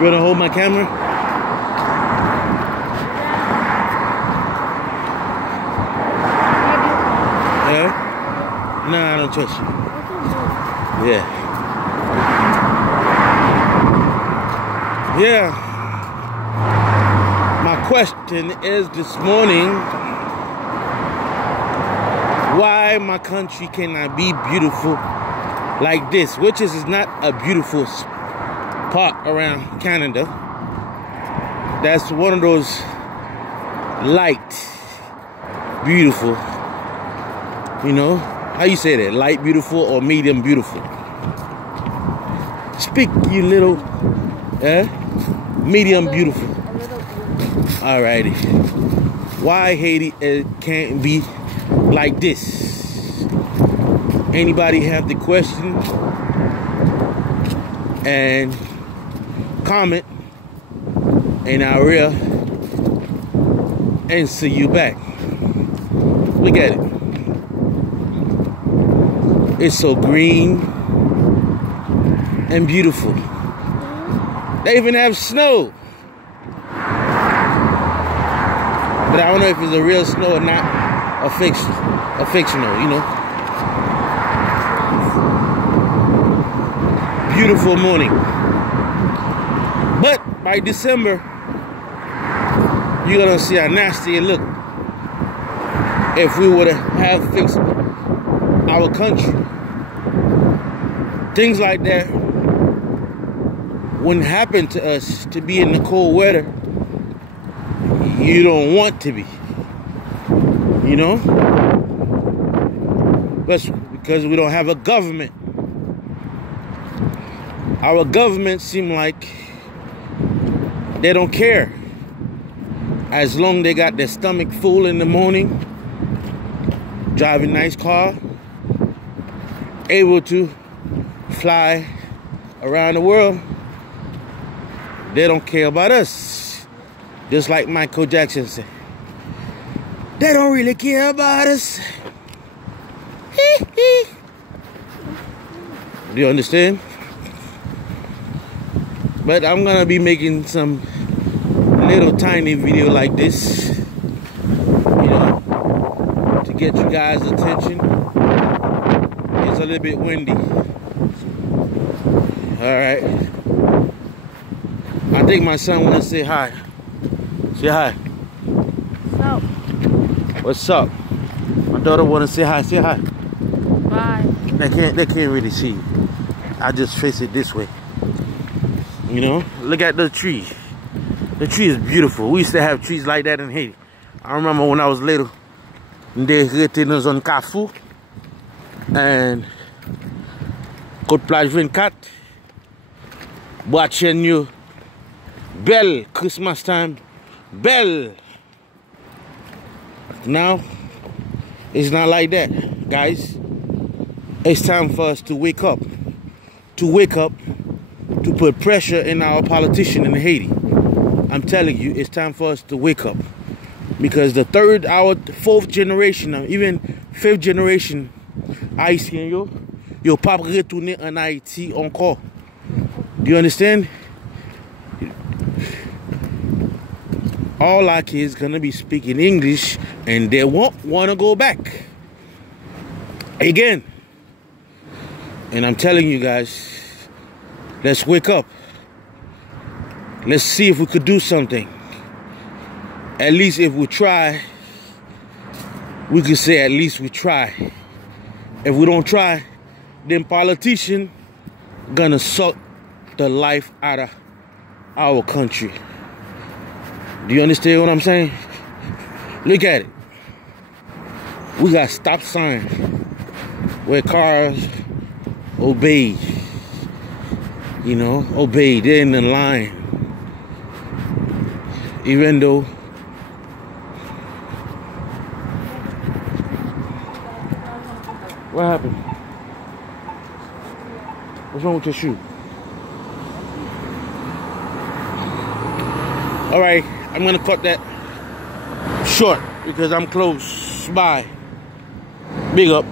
You wanna hold my camera? Yeah? Nah, I don't trust you. Yeah. Yeah. My question is this morning, why my country cannot be beautiful like this, which is not a beautiful part around Canada. That's one of those light, beautiful, you know, how you say that? Light beautiful or medium beautiful? Speak, you little, medium beautiful. Alrighty. Why Haiti can't be like this? Anybody have the question? And comment, and I will answer you back. Look at it. It's so green and beautiful. They even have snow. But I don't know if it's a real snow or not, a fictional, you know. Beautiful morning. But by December, you're gonna see how nasty it look if we would have fixed our country. Things like that wouldn't happen to us, to be in the cold weather. You don't want to be, you know? That's because we don't have a government. Our government seem like they don't care. As long as they got their stomach full in the morning, driving nice car, able to fly around the world, they don't care about us. Just like Michael Jackson said, they don't really care about us. Do you understand? But I'm gonna be making some little tiny video like this, you know, to get you guys' attention. It's a little bit windy. Alright. I think my son wanna say hi. Say hi. What's up? What's up? My daughter wanna say hi. Say hi. Bye. They can't really see you. I just face it this way. You know, look at the tree. The tree is beautiful. We used to have trees like that in Haiti. I remember when I was little, they had us on Carrefour and Côte Plage 24. Watching you, belle Christmas time, belle. Now, it's not like that, guys. It's time for us to wake up. To wake up, to put pressure in our politician in Haiti. I'm telling you, it's time for us to wake up. Because the third, our fourth generation, even fifth generation, Haitien yo pas retourner en Haïti encore. Do you understand? All our kids gonna be speaking English and they won't wanna go back. Again. And I'm telling you guys, let's wake up. Let's see if we could do something. At least if we try, we could say at least we try. If we don't try, then politicians gonna suck the life out of our country. Do you understand what I'm saying? Look at it. We got stop signs where cars obey. You know, obey. They're in the line. Even though what happened? What's wrong with your shoe? All right, I'm gonna cut that short because I'm close by. Big up.